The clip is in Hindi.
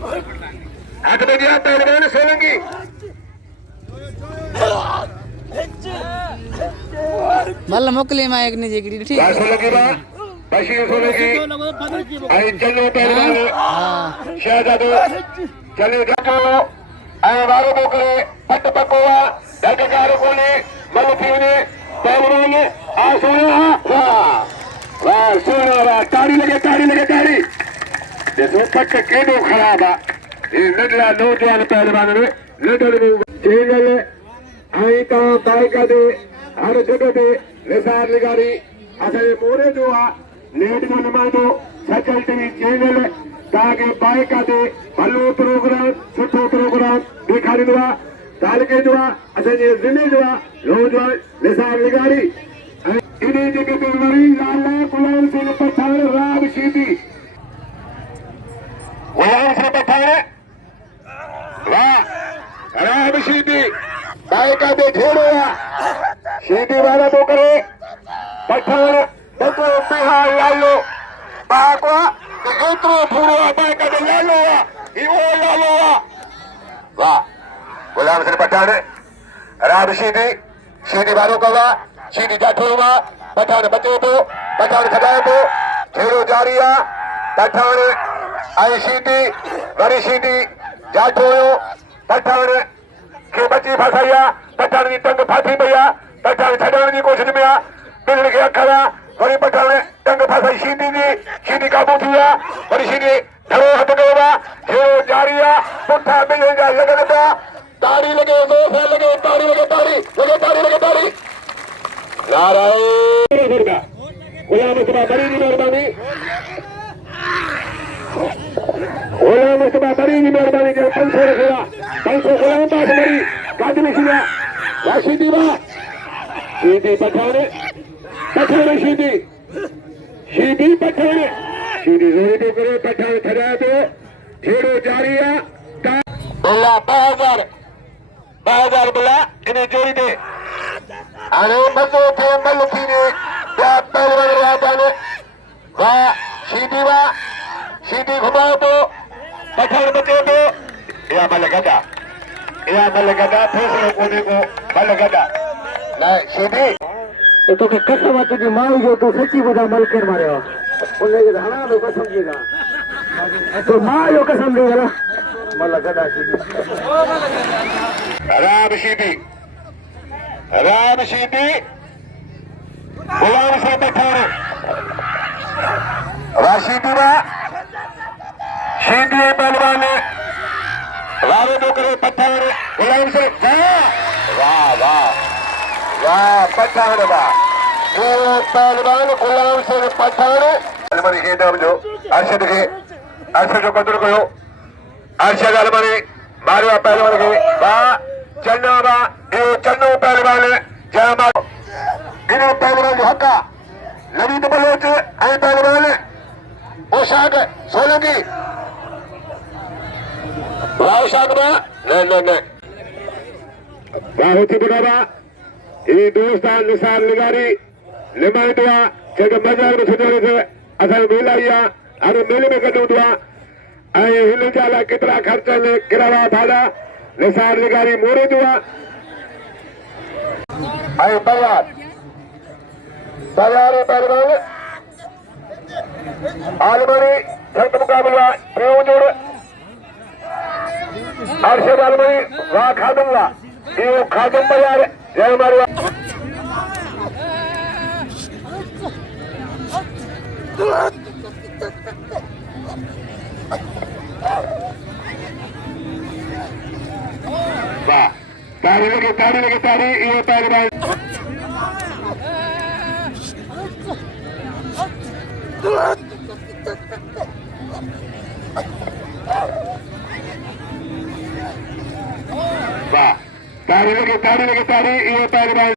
हाथ में दिया पहलवान सोलंकी। मल्ल मोकली मा एक निजी गिरी ठीक है सोलंकी बा बशीर सोलंकी आई चलो पहलवान शहजादो चले जाओ आई वारो मोकले पट पकोवा दरकार कोने मलफी ने पहलवान आ सोना वाह वाह सोना वाह ताड़ी लगे ताड़ी देखो पट केडो खराब आ ये नडला नौजवान पहलवान ने नडल चेंगल आई का बाइका दे हर जगह पे निसार लिगारी असांजे मोरे जो आ नेट जो नुमाइंदो सचल टीवी चैनल ताकि बाइका दे भलो प्रोग्राम सुठो प्रोग्राम ॾेखारींदो आहे तालके जो आहे असांजे ज़िले जो आहे नौजवान निसार लिगारी ऐं इन जेके वरी लाला गुलाम सिंह पठान राम शीदी गुलाम सिंह पठान वाह राम शीदी बाइका दे झेड़ो आहे शीदी वाला तो करे पठान बतो बिहार लालो बाको एतरो पूरो बाइका दे लालो आहे इहो लालो आहे वाह गुलाम सिंह पठान राम शीदी वारो कवा शीदी जाठो वा पठान बचे तो पठान खदाए तो झेड़ो जारी आहे पठान आई शीदी वरी शीदी जाठो पठान के बची फसाई आहे पठान जी टंग फासी पई आहे पठान छॾण जी कोशिश में आहे बिल खे अखर आहे वरी पठान टंग फसाई शीदी काबू थी आहे वरी शीदी धड़ो हथ कयो आहे झेड़ो जारी आहे पुठा ॿिन्हिनि जा लॻनि पिया ताड़ी लगे जोर से लगे ताड़ी नारायण गुलाम मुस्तफा बड़ी की मेहरबानी गुलाम मुस्तफा बड़ी की मेहरबानी जो 500 रखेगा 500 गुलाम पास बड़ी गाड़ी में सीधा राशिदी वाह शीदी पठान शीदी पठान शीदी जोरी तो करे पठान खड़ा तो झेड़ो जारी है बोला 2000 बोला इन्हें जोड़ी दे अरे बसो थे मलुखी ने क्या पहलवान राजा ने वाह शीदी घुमाओ तो पठान बचे तो या मल गदा फैसलो कोने को मल गदा नहीं शीदी तो के कसम तुझी माई जो तो सच्ची बता मलकेर मारे उन्हें के धाना तो कसम जीगा तो मां जो कसम देगा मल गदा शीदी राम शीदी गुलाम सिंह पठान राशिदी वा शीदी पहलवान वारो तो करे पठान गुलाम सिंह वाह पठान वाह ये पहलवान गुलाम सिंह पठान अलमनी के नाम जो अर्शद जो कदर कयो अर्शद अलमनी मारिया पहलवान के वाह चन्ना वाह ये चन्नो पहलवान जय मां इन्हें पहलवान जो हक्का लबीद बलोच ऐं पहलवान ओशाक सोलंकी वाह ओशाक बा न बाहुती बनावा ये दोस्तान निसार लिगारी लिमाइंदो आहे जेके बाज़ार में सुञाणे से असां मेला ई आहे हर मेले में गॾु हूंदो आहे ऐं हिन जा लाइ केतिरा ख़र्च आहिनि किराया भाड़ा निसार लिगारी मोरे जो आहे ऐं तयार पहलवान आलमनी झट मुकाबलो आहे टियों जोड़ अर्शद आलमनी वाह खादम वाह इहो खादम तयार जय मारिया वाह ताड़ी लगे इहो पहलवान वाह ताड़ी लगे इहो पहलवान